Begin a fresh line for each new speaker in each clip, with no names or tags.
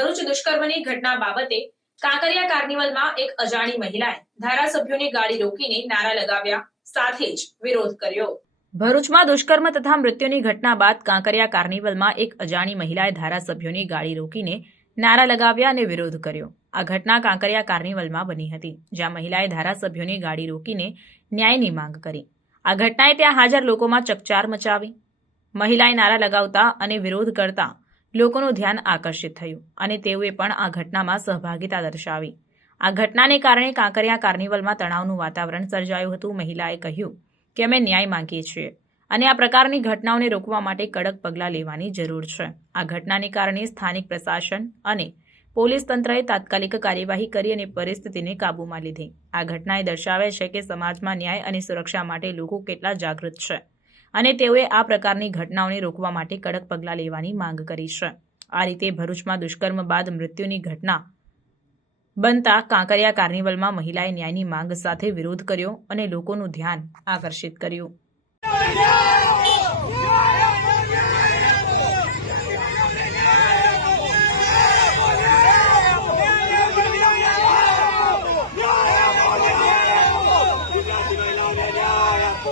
ભરૂચ દુષ્કર્મની ઘટના બાબતે કાંકરિયા કાર્નિવલમાં એક અજાણી મહિલાએ ધારાસભ્યોની ગાડી રોકીને નારા લગાવ્યા, સાથે જ વિરોધ કર્યો. ભરૂચમાં દુષ્કર્મ તથા મૃત્યુની ઘટના બાદ કાંકરિયા કાર્નિવલમાં એક અજાણી મહિલાએ ધારાસભ્યોની ગાડી રોકીને નારા લગાવ્યા અને વિરોધ કર્યો. આ ઘટના કાંકરિયા કાર્નિવલમાં બની હતી, જ્યાં મહિલાએ ધારાસભ્યોની ગાડી રોકીને ન્યાયની માંગ કરી. આ ઘટનાએ ત્યાં હાજર લોકોમાં ચકચાર મચાવી. મહિલાએ નારા લગાવતા અને વિરોધ કરતા લોકોનું ધ્યાન આકર્ષિત થયું અને તેઓએ પણ આ ઘટનામાં સહભાગિતા દર્શાવી. આ ઘટનાને કારણે કાંકરિયા કાર્નિવલમાં તણાવનું વાતાવરણ સર્જાયું હતું, મહિલાએ કહ્યું કે અમે ન્યાય માંગીએ છીએ અને આ પ્રકારની ઘટનાઓને રોકવા માટે કડક પગલાં લેવાની જરૂર છે. આ ઘટનાને કારણે સ્થાનિક પ્રશાસન અને પોલીસ તંત્રએ તાત્કાલિક કાર્યવાહી કરી અને પરિસ્થિતિને કાબૂમાં લીધી. આ ઘટનાએ દર્શાવે છે કે સમાજમાં ન્યાય અને સુરક્ષા માટે લોકો કેટલા જાગૃત છે. અને તેઓએ આ પ્રકારની ઘટનાઓને રોકવા માટે કડક પગલાં લેવાની માંગ કરી છે. આ રીતે ભરૂચમાં દુષ્કર્મ બાદ મૃત્યુની ઘટના બનતા કાંકરિયા કાર્નિવલમાં મહિલાએ ન્યાયની માંગ સાથે વિરોધ કર્યો અને લોકોનું ધ્યાન આકર્ષિત કર્યું.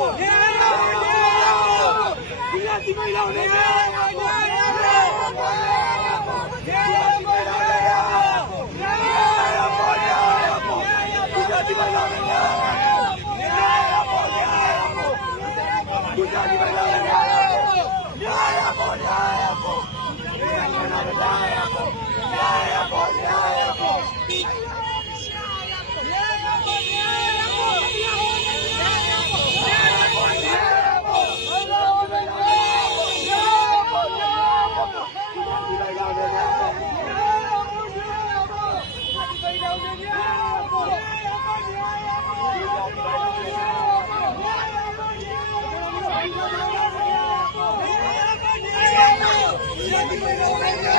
ગુજરાતી ਕੀ ਮਹਿਲਾ ਹੋਣੀ ਹੈ Thank you.